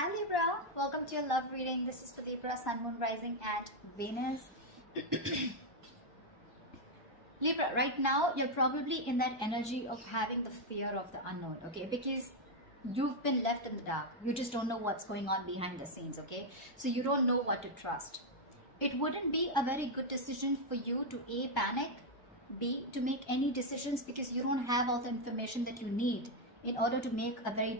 Hi Libra, welcome to your love reading. This is for Libra, Sun, Moon, Rising and Venus. Libra, right now you're probably in that energy of having the fear of the unknown, okay? Because you've been left in the dark. You just don't know what's going on behind the scenes, okay? So you don't know what to trust. It wouldn't be a very good decision for you to A, panic, B, to make any decisions because you don't have all the information that you need in order to make a very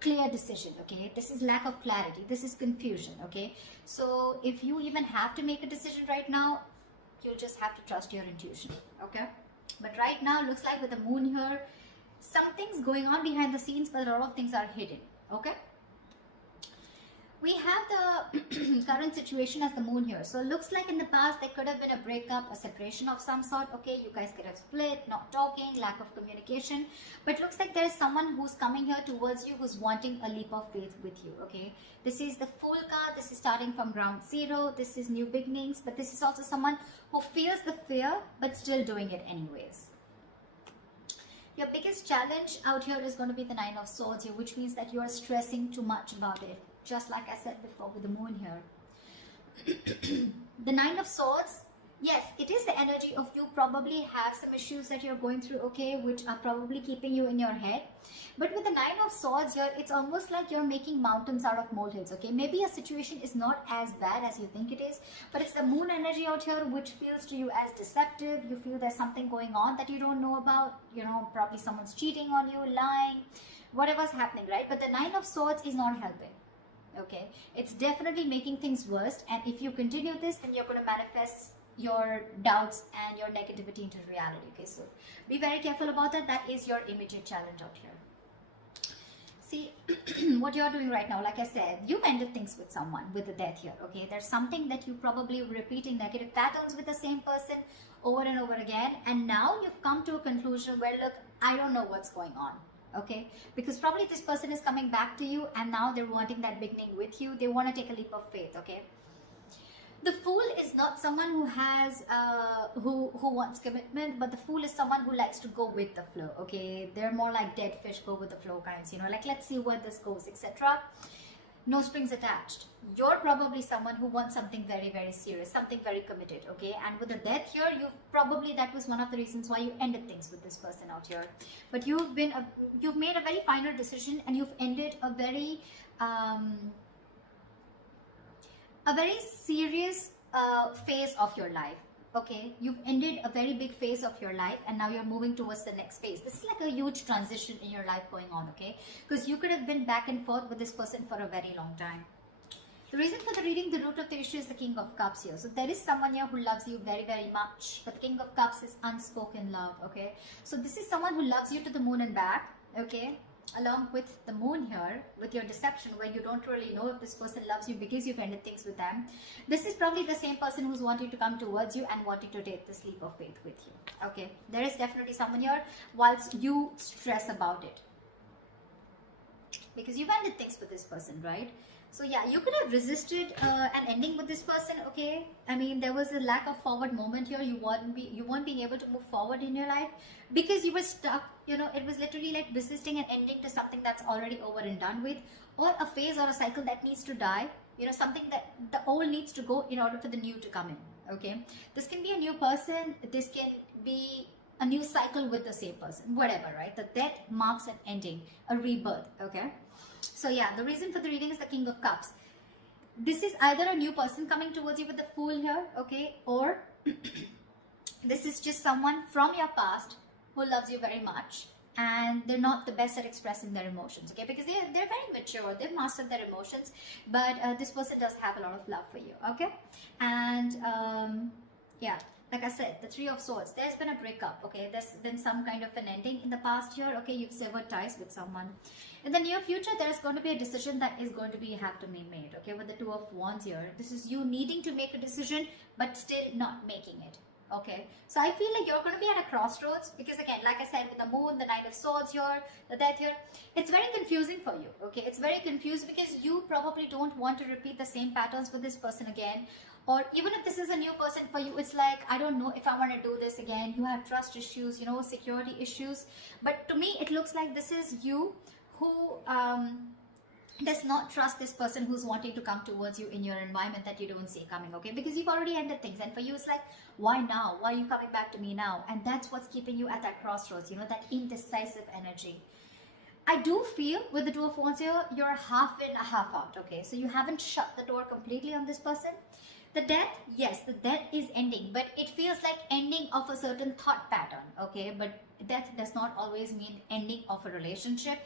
clear decision, okay? This is lack of clarity, this is confusion, okay? So if you even have to make a decision right now, you'll just have to trust your intuition, okay? But right now, looks like with the moon here, something's going on behind the scenes, but a lot of things are hidden, okay? We have the current situation as the moon here. So it looks like in the past there could have been a breakup, a separation of some sort. Okay, you guys could have split, not talking, lack of communication. But it looks like there is someone who's coming here towards you who's wanting a leap of faith with you. Okay, this is the Fool card. This is starting from ground zero. This is new beginnings. But this is also someone who feels the fear but still doing it anyways. Your biggest challenge out here is going to be the Nine of Swords here, which means that you are stressing too much about it. Just like I said before with the moon here. The Nine of Swords, yes, it is the energy of you probably have some issues that you're going through, okay, which are probably keeping you in your head. But with the Nine of Swords here, it's almost like you're making mountains out of molehills, okay? Maybe a situation is not as bad as you think it is, but it's the moon energy out here which feels to you as deceptive. You feel there's something going on that you don't know about, you know, probably someone's cheating on you, lying, whatever's happening, right? But the Nine of Swords is not helping. Okay, it's definitely making things worse, and if you continue this, then you're going to manifest your doubts and your negativity into reality. Okay, so be very careful about that. That is your immediate challenge out here. See what you're doing right now. Like I said, you've ended things with someone with the death here. Okay, there's something that you probably repeating negative patterns with the same person over and over again, and now you've come to a conclusion where, look, I don't know what's going on. Okay, because probably this person is coming back to you and now they're wanting that beginning with you. They want to take a leap of faith. Okay, the Fool is not someone who has who wants commitment, but the Fool is someone who likes to go with the flow. Okay, they're more like dead fish, go with the flow kinds, you know, like let's see where this goes, etc. No strings attached. You're probably someone who wants something very, very serious, something very committed, okay? And with the death here, that was one of the reasons why you ended things with this person out here. But you've made a very final decision, and you've ended a very serious phase of your life. Okay, you've ended a very big phase of your life and now you're moving towards the next phase. This is like a huge transition in your life going on, okay? Because you could have been back and forth with this person for a very long time. The reason for the reading, the root of the issue is the King of Cups here. So there is someone here who loves you very, very much. But the King of Cups is unspoken love, okay? So this is someone who loves you to the moon and back, okay? Along with the moon here, with your deception, where you don't really know if this person loves you because you've ended things with them. This is probably the same person who's wanting to come towards you and wanting to take this leap of faith with you. Okay, there is definitely someone here whilst you stress about it. Because you've ended things with this person, right? So yeah, you could have resisted an ending with this person, okay? I mean, there was a lack of forward moment here. You weren't being able to move forward in your life because you were stuck. You know, it was literally like resisting an ending to something that's already over and done with, or a phase or a cycle that needs to die. You know, something that the old needs to go in order for the new to come in, okay? This can be a new person. This can be a new cycle with the same person, whatever, right? The death marks an ending, a rebirth, okay? So yeah, the reason for the reading is the King of Cups. This is either a new person coming towards you with the Fool here, okay? Or this is just someone from your past who loves you very much and they're not the best at expressing their emotions, okay? Because they're very mature, they've mastered their emotions, but this person does have a lot of love for you, okay? And yeah, like I said, the Three of Swords, there's been a breakup, okay? There's been some kind of an ending in the past year, okay? You've severed ties with someone. In the near future, there's going to be a decision that is going to have to be made, okay? With the Two of Wands here, this is you needing to make a decision, but still not making it, okay? So I feel like you're going to be at a crossroads because again, like I said, with the moon, the Nine of Swords here, the death here, it's very confusing for you, okay? It's very confused because you probably don't want to repeat the same patterns with this person again. Or even if this is a new person for you, it's like, I don't know if I want to do this again. You have trust issues, you know, security issues. But to me, it looks like this is you who does not trust this person who's wanting to come towards you in your environment that you don't see coming, okay? Because you've already ended things, and for you it's like, why now? Why are you coming back to me now? And that's what's keeping you at that crossroads, you know, that indecisive energy. I do feel with the Two of Wands here, you're half in, half out, okay? So you haven't shut the door completely on this person. The death, yes, the death is ending, but it feels like ending of a certain thought pattern, okay? But death does not always mean ending of a relationship.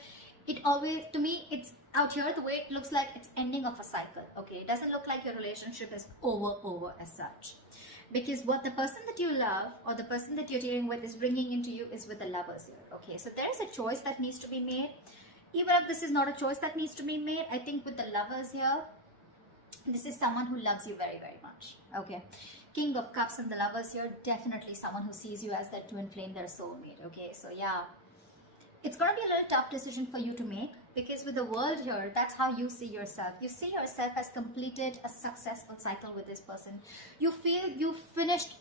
It always, to me, it's out here, the way it looks like it's ending of a cycle, okay? It doesn't look like your relationship is over as such. Because what the person that you love or the person that you're dealing with is bringing into you is with the Lovers here, okay? So there is a choice that needs to be made. Even if this is not a choice that needs to be made, I think with the Lovers here, this is someone who loves you very much, okay? King of Cups and the Lovers here, definitely someone who sees you as their twin flame, their soulmate, okay? So yeah, it's going to be a little tough decision for you to make, because with the World here, that's how you see yourself. You see yourself as completed a successful cycle with this person. You feel you finished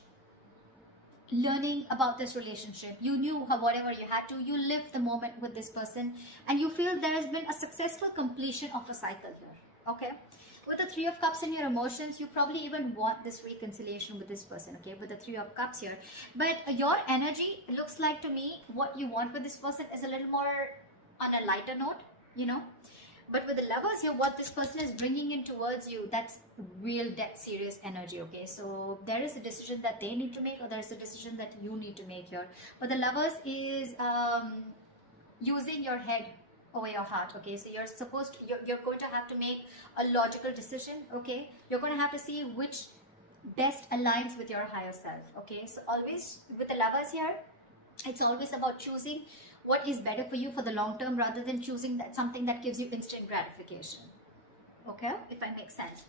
learning about this relationship. You knew whatever you had to. You lived the moment with this person, and you feel there has been a successful completion of a cycle here, okay? With the Three of Cups in your emotions, you probably even want this reconciliation with this person, okay? With the Three of Cups here. But your energy, it looks like to me, what you want with this person is a little more on a lighter note, you know? But with the Lovers here, what this person is bringing in towards you, that's real dead serious energy, okay? So there is a decision that they need to make, or there's a decision that you need to make here. But the Lovers is using your head over your heart, okay? So you're supposed to, you're going to have to make a logical decision, okay? You're going to have to see which best aligns with your higher self, okay? So always with the Lovers here, it's always about choosing what is better for you for the long term, rather than choosing that something that gives you instant gratification, okay? If I make sense.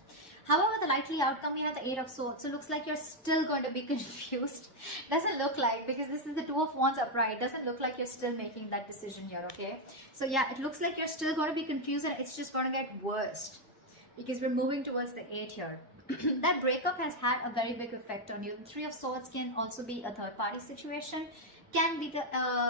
However, the likely outcome here, the Eight of Swords, so looks like you're still going to be confused. Doesn't look like, because this is the Two of Wands upright, doesn't look like you're still making that decision here, okay? So yeah, it looks like you're still going to be confused, and it's just going to get worse, because we're moving towards the 8 here. That breakup has had a very big effect on you. The Three of Swords can also be a third party situation, can be the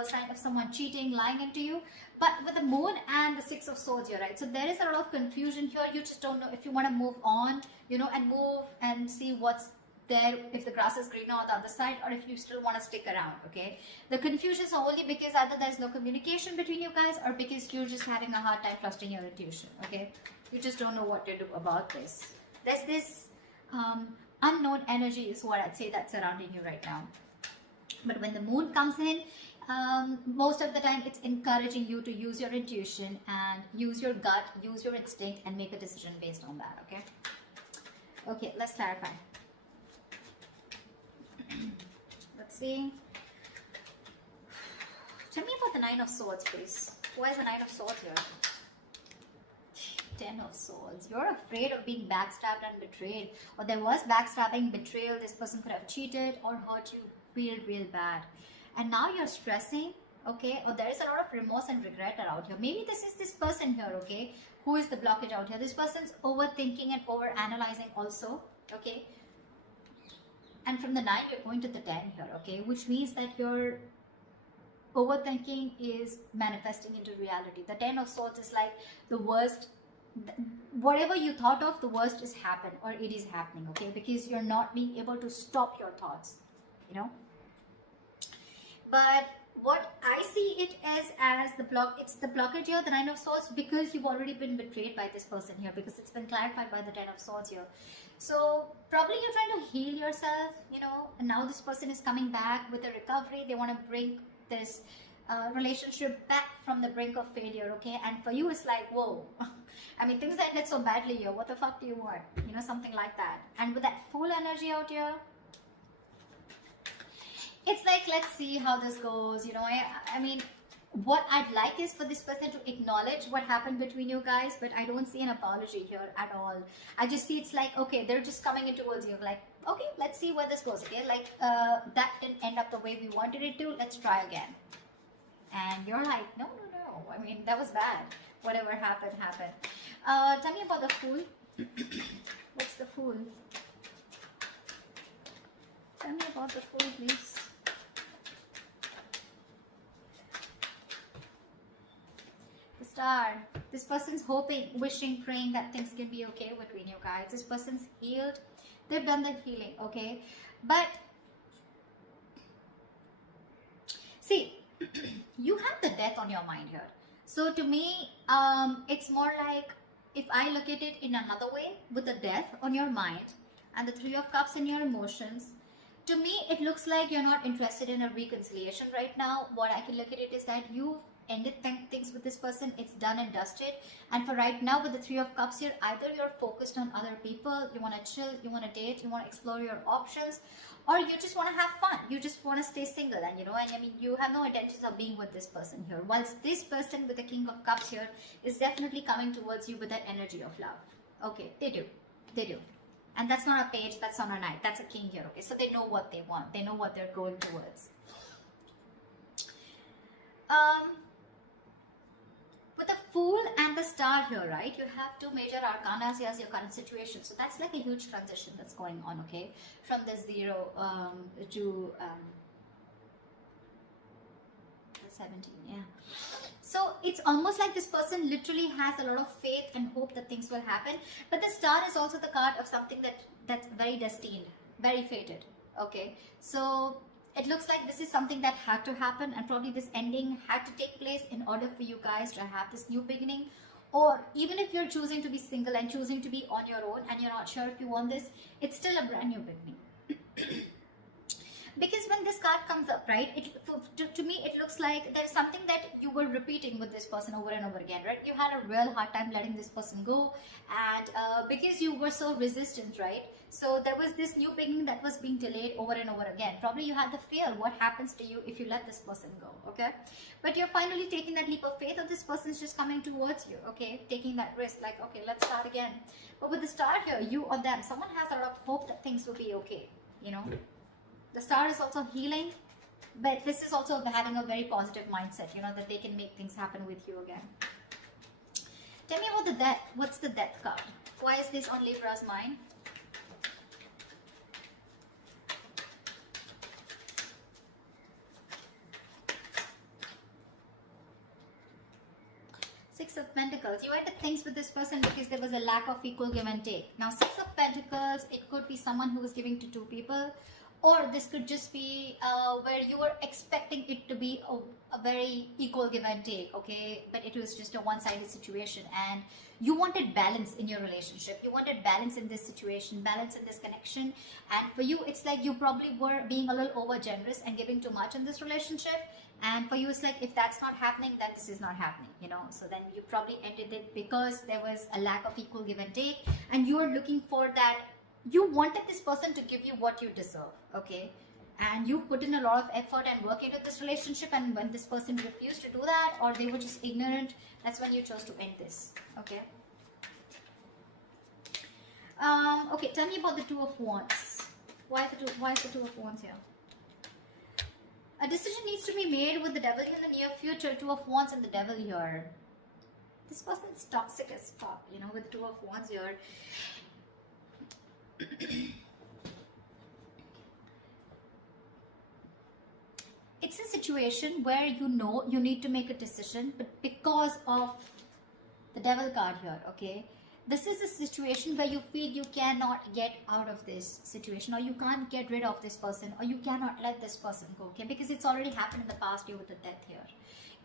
sign of someone cheating, lying into you. But with the Moon and the Six of Swords here, right? So there is a lot of confusion here. You just don't know if you want to move on, you know, and move and see what's there, if the grass is greener on the other side, or if you still want to stick around, okay? The confusion is only because either there's no communication between you guys, or because you're just having a hard time trusting your intuition, okay? You just don't know what to do about this. There's this unknown energy is what I'd say that's surrounding you right now. But when the Moon comes in, most of the time it's encouraging you to use your intuition and use your gut, use your instinct, and make a decision based on that, okay? Okay, let's clarify. Let's see. Tell me about the Nine of Swords, please. Why is the Nine of Swords here? 10 of Swords. You're afraid of being backstabbed and betrayed. Or there was backstabbing, betrayal. This person could have cheated or hurt you real bad. And now you're stressing, okay? Or there is a lot of remorse and regret around here. Maybe this is this person here, okay? Who is the blockage out here? This person's overthinking and overanalyzing also, okay? And from the 9, you're going to the 10 here, okay? Which means that your overthinking is manifesting into reality. The 10 of Swords is like the worst. Whatever you thought of, the worst is happened, or it is happening, okay? Because you're not being able to stop your thoughts, you know? But what I see it as the blockage here, the Nine of Swords, because you've already been betrayed by this person here, because it's been clarified by the 10 of Swords here. So probably you're trying to heal yourself, you know, and now this person is coming back with a recovery. They want to bring this relationship back from the brink of failure, okay? And for you, it's like, whoa. I mean, things ended so badly here. What the fuck do you want? You know, something like that. And with that full energy out here, it's like, let's see how this goes. You know, I mean, what I'd like is for this person to acknowledge what happened between you guys, but I don't see an apology here at all. I just see it's like, okay, they're just coming in towards you. Like, okay, let's see where this goes, okay? Like, that didn't end up the way we wanted it to. Let's try again. And you're like, no. I mean, that was bad. Whatever happened, happened. Tell me about the Fool. What's the Fool? Tell me about the Fool, please. The Star. This person's hoping, wishing, praying that things can be okay between you guys. This person's healed. They've done the healing, okay? But see, you have the death on your mind here. So to me, it's more like, if I look at it in another way, with the death on your mind and the Three of Cups in your emotions, to me, it looks like you're not interested in a reconciliation right now. What I can look at it is that you've ended things with this person. It's done and dusted. And for right now, with the Three of Cups here, either you're focused on other people, you want to chill, you want to date, you want to explore your options, or you just want to have fun. You just want to stay single, and I mean, you have no intentions of being with this person here. Whilst this person with the King of Cups here is definitely coming towards you with that energy of love. Okay, they do. And that's not a page, that's not a knight, that's a king here, okay? So they know what they want, they know what they're going towards. With the Fool and the Star here, right, you have two major arcanas as your current situation. So that's like a huge transition that's going on, okay? From the 0 to 17, yeah. So it's almost like this person literally has a lot of faith and hope that things will happen. But the Star is also the card of something that's very destined, very fated, okay? So it looks like this is something that had to happen, and probably this ending had to take place in order for you guys to have this new beginning. Or even if you're choosing to be single and choosing to be on your own and you're not sure if you want this, it's still a brand new beginning. Because when this card comes up, right, to me it looks like there's something that you were repeating with this person over and over again, right? You had a real hard time letting this person go, and because you were so resistant, right? So there was this new beginning that was being delayed over and over again. Probably you had the fear, what happens to you if you let this person go, okay? But you're finally taking that leap of faith, or this person's just coming towards you, okay? Taking that risk, like, okay, let's start again. But with the Star here, you or them, someone has a lot of hope that things will be okay, The Star is also healing, but this is also having a very positive mindset, that they can make things happen with you again. Tell me about the Death. What's the Death card? Why is this on Libra's mind? Six of Pentacles. You ended things with this person because there was a lack of equal give and take. Now, Six of Pentacles, it could be someone who was giving to two people. Or this could just be where you were expecting it to be a very equal give and take, okay? But it was just a one-sided situation, and you wanted balance in your relationship. You wanted balance in this situation, balance in this connection. And for you, it's like you probably were being a little over-generous and giving too much in this relationship. And for you, it's like, if that's not happening, then this is not happening, So then you probably ended it because there was a lack of equal give and take, and you were looking for that. You wanted this person to give you what you deserve, okay? And you put in a lot of effort and work into this relationship, and when this person refused to do that, or they were just ignorant, that's when you chose to end this, okay? Okay, tell me about the Two of Wands. Why is the Two of Wands here? A decision needs to be made with the Devil in the near future. Two of Wands and the Devil here. This person's toxic as fuck, with the Two of Wands here. It's a situation where you need to make a decision, but because of the Devil card here, okay, this is a situation where you feel you cannot get out of this situation, or you can't get rid of this person, or you cannot let this person go, okay, because it's already happened in the past year with the Death here.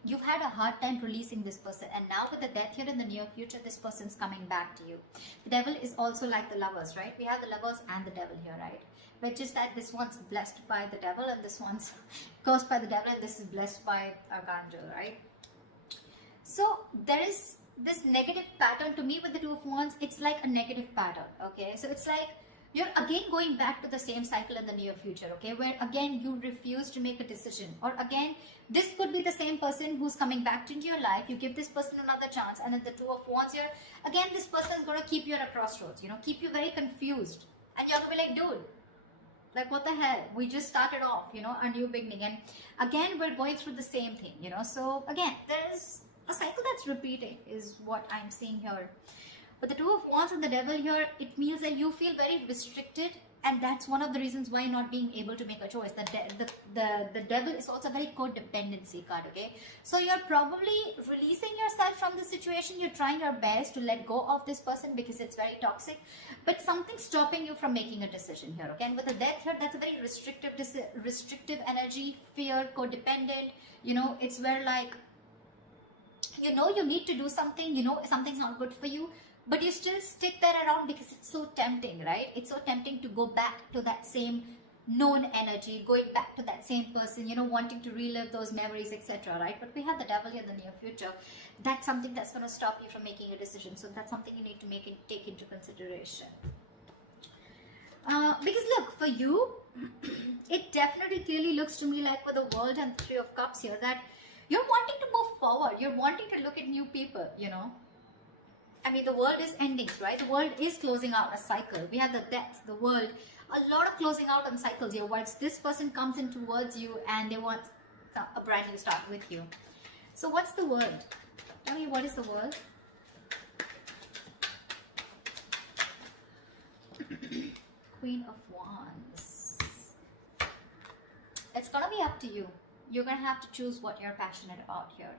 You've had a hard time releasing this person, and now with the Death here in the near future, this person's coming back to you. The Devil is also like the Lovers, right? We have the Lovers and the Devil here, right? But just that this one's blessed by the Devil, and this one's cursed by the Devil, and this is blessed by Archangel, right? So there is this negative pattern. To me, with the Two of Wands, it's like a negative pattern, okay? So it's like you're again going back to the same cycle in the near future, okay? Where again, you refuse to make a decision. Or again, this could be the same person who's coming back into your life. You give this person another chance, and then the Two of Wands here, again, this person is going to keep you at a crossroads, keep you very confused. And you're going to be like, dude, like, what the hell? We just started off, a new beginning. And again, we're going through the same thing, So again, there is a cycle that's repeating is what I'm seeing here. But the Two of Wands and the Devil here, it means that you feel very restricted And that's one of the reasons why you're not being able to make a choice. The devil is also a very codependency card, okay? So you're probably releasing yourself from the situation. You're trying your best to let go of this person because it's very toxic, but something's stopping you from making a decision here, okay? And with the death here, that's a very restrictive energy, fear, codependent. You know, it's where like, you know, you need to do something, you know, something's not good for you, but you still stick there around because it's so tempting, right? It's so tempting to go back to that same known energy, going back to that same person, you know, wanting to relive those memories, etc., right? But we have the devil here in the near future. That's something that's going to stop you from making a decision. So that's something you need to take into consideration. Because look, for you, it definitely clearly looks to me like with the World and Three of Cups here that you're wanting to move forward. You're wanting to look at new people, you know. I mean, the world is ending, right? The world is closing out a cycle. We have the death, the world, a lot of closing out on cycles here. Once this person comes in towards you and they want a brand new start with you. So what's the world? Tell me, what is the world? Queen of Wands. It's gonna be up to you. You're gonna have to choose what you're passionate about here.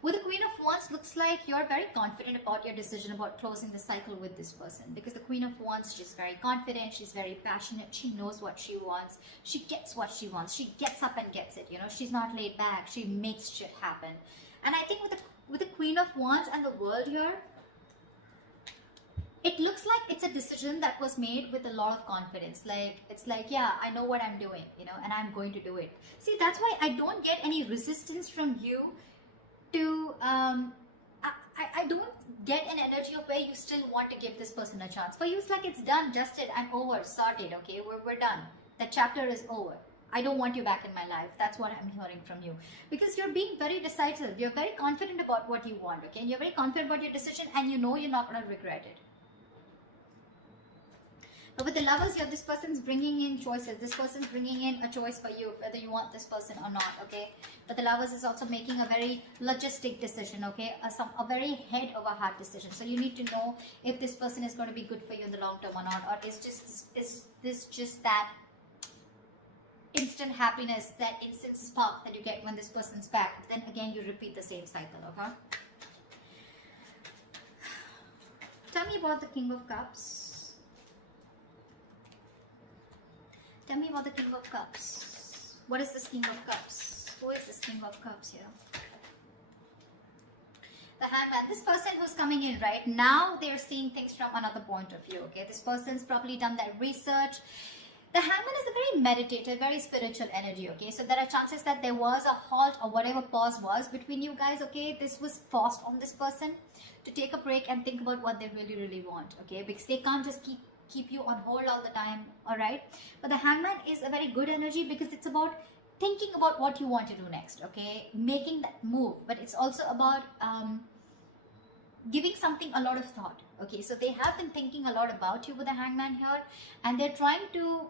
With the Queen of Wands, looks like you're very confident about your decision about closing the cycle with this person. Because the Queen of Wands, she's very confident, she's very passionate, she knows what she wants, she gets what she wants, she gets up and gets it, you know, she's not laid back, she makes shit happen. And I think with the Queen of Wands and the World here, it looks like it's a decision that was made with a lot of confidence. Like, it's like, yeah, I know what I'm doing, you know, and I'm going to do it. See, that's why I don't get any resistance from you to, I don't get an energy of where you still want to give this person a chance. For you, it's like it's done, dusted, I'm over, sorted, okay, we're done. That chapter is over. I don't want you back in my life. That's what I'm hearing from you. Because you're being very decisive. You're very confident about what you want, okay? And you're very confident about your decision and you know you're not going to regret it. But with the Lovers here, this person's bringing in choices. This person's bringing in a choice for you, whether you want this person or not, okay? But the Lovers is also making a very logistic decision, okay? A very head over heart decision. So you need to know if this person is going to be good for you in the long term or not. Or is this just that instant happiness, that instant spark that you get when this person's back? Then again, you repeat the same cycle, okay? Tell me about the King of Cups. Tell me about the King of Cups. What is this King of Cups? Who is this King of Cups here? The Hangman. This person who's coming in right now, they're seeing things from another point of view, okay? This person's probably done that research. The Hangman is a very meditative, very spiritual energy, okay? So there are chances that there was a halt or whatever pause was between you guys, okay? This was paused on this person to take a break and think about what they really, really want, okay? Because they can't just keep you on hold all the time, all right? But the Hangman is a very good energy because it's about thinking about what you want to do next, okay? Making that move. But it's also about giving something a lot of thought, okay? So they have been thinking a lot about you with the Hangman here, and they're trying to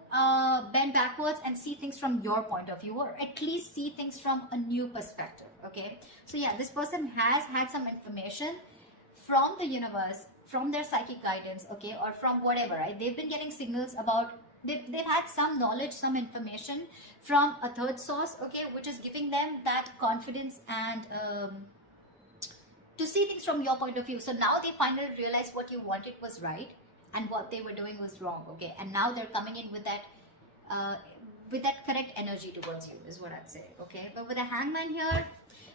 bend backwards and see things from your point of view, or at least see things from a new perspective, okay? So yeah, this person has had some information from the universe, from their psychic guidance, okay, or from whatever, right? They've been getting signals about, they've had some knowledge, some information from a third source, okay, which is giving them that confidence and to see things from your point of view. So now they finally realize what you wanted was right and what they were doing was wrong, okay? And now they're coming in with that correct energy towards you, is what I'd say, okay? But with the Hangman here,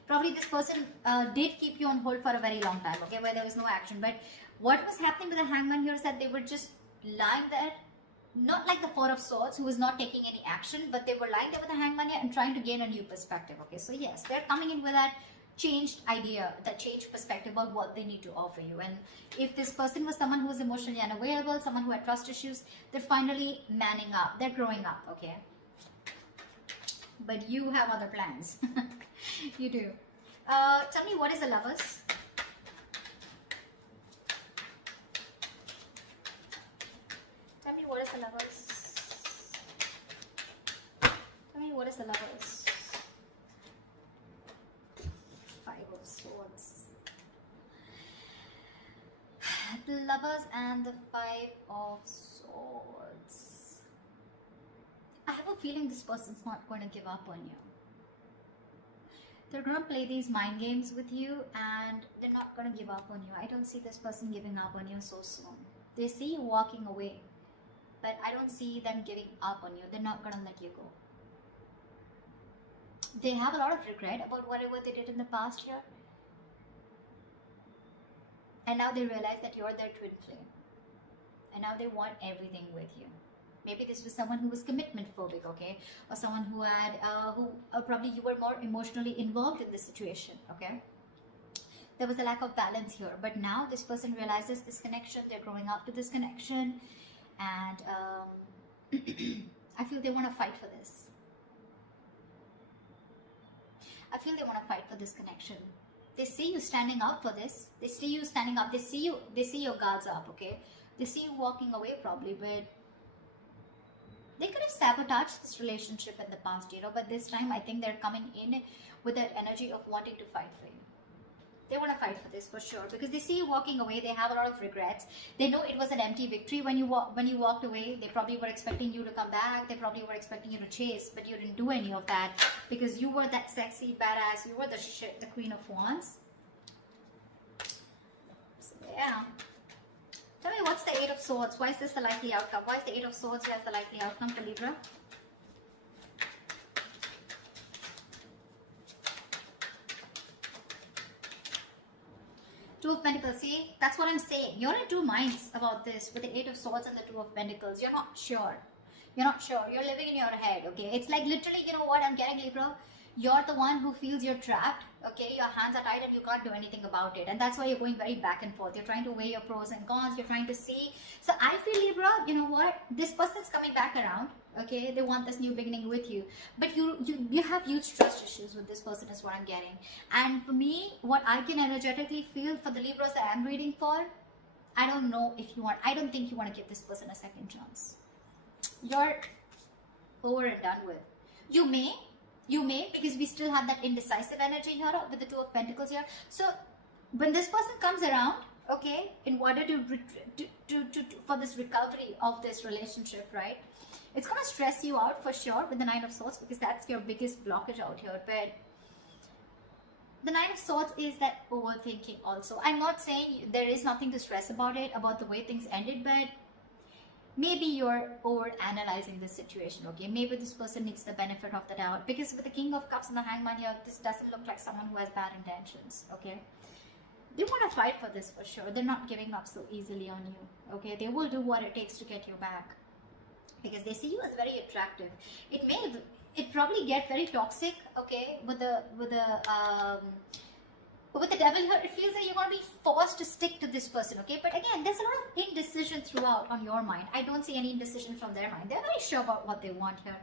probably this person did keep you on hold for a very long time, okay, where there was no action. But what was happening with the Hangman here is that they were just lying there, not like the Four of Swords, who was not taking any action, but they were lying there with the Hangman here and trying to gain a new perspective, okay? So yes, they're coming in with that changed idea, that changed perspective about what they need to offer you. And if this person was someone who was emotionally unavailable, someone who had trust issues, they're finally manning up, they're growing up, okay? But you have other plans. You do. Tell me, what is the Lovers? Tell me, what is the Lovers? Tell me, what is the Lovers? Five of Swords. The Lovers and the Five of Swords. I have a feeling this person's not going to give up on you. They're going to play these mind games with you and they're not going to give up on you. I don't see this person giving up on you so soon. They see you walking away, but I don't see them giving up on you. They're not going to let you go. They have a lot of regret about whatever they did in the past year. And now they realize that you're their twin flame. And now they want everything with you. Maybe this was someone who was commitment phobic, okay? Or someone who had, probably you were more emotionally involved in this situation, okay? There was a lack of balance here. But now this person realizes this connection. They're growing up to this connection. And I feel they want to fight for this. I feel they want to fight for this connection. They see you standing up for this. They see you standing up. They see your guards up, okay? They see you walking away probably, but they could have sabotaged this relationship in the past, you know, but this time I think they're coming in with that energy of wanting to fight for you. They want to fight for this for sure because they see you walking away. They have a lot of regrets. They know it was an empty victory when you walked away. They probably were expecting you to come back. They probably were expecting you to chase, but you didn't do any of that because you were that sexy badass. You were the Queen of Wands. So yeah. Tell me, what's the Eight of Swords? Why is this the likely outcome? Why is the Eight of Swords as the likely outcome for Libra? Two of Pentacles. See, that's what I'm saying. You're in two minds about this with the Eight of Swords and the Two of Pentacles. You're not sure. You're not sure. You're living in your head, okay? It's like literally, you know what I'm getting, Libra? You're the one who feels you're trapped, okay? Your hands are tied and you can't do anything about it. And that's why you're going very back and forth. You're trying to weigh your pros and cons. You're trying to see. So I feel, Libra, you know what? This person's coming back around, okay? They want this new beginning with you. But you have huge trust issues with this person is what I'm getting. And for me, what I can energetically feel for the Libras that I'm reading for, I don't know if you want, I don't think you want to give this person a second chance. You're over and done with. You may, because we still have that indecisive energy here with the Two of Pentacles here. So when this person comes around, okay, in order to for this recovery of this relationship, right, it's going to stress you out for sure with the Nine of Swords because that's your biggest blockage out here. But the Nine of Swords is that overthinking also. I'm not saying there is nothing to stress about it, about the way things ended, but maybe you're over analyzing this situation, okay? Maybe this person needs the benefit of the doubt because with the King of Cups and the Hangman here, this doesn't look like someone who has bad intentions, okay? They want to fight for this for sure. They're not giving up so easily on you, okay? They will do what it takes to get you back because they see you as very attractive. It probably get very toxic, okay? With the Devil here, it feels like you're going to be forced to stick to this person, okay? But again, there's a lot of indecision throughout on your mind. I don't see any indecision from their mind. They're very sure about what they want here.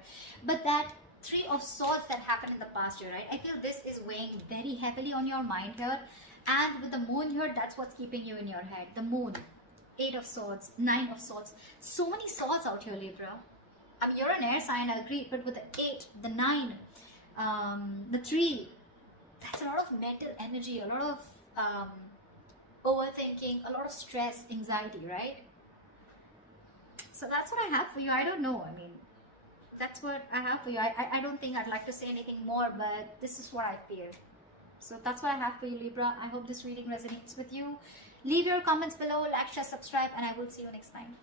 But that Three of Swords that happened in the past year, right? I feel this is weighing very heavily on your mind here. And with the Moon here, that's what's keeping you in your head. The Moon, Eight of Swords, Nine of Swords. So many swords out here, Libra. I mean, you're an air sign, I agree. But with the 8, the 9, the 3, that's a lot of mental energy, a lot of overthinking, a lot of stress, anxiety, right? So that's what I have for you. I don't know. I mean, that's what I have for you. I don't think I'd like to say anything more, but this is what I feel. So that's what I have for you, Libra. I hope this reading resonates with you. Leave your comments below, like, share, subscribe, and I will see you next time.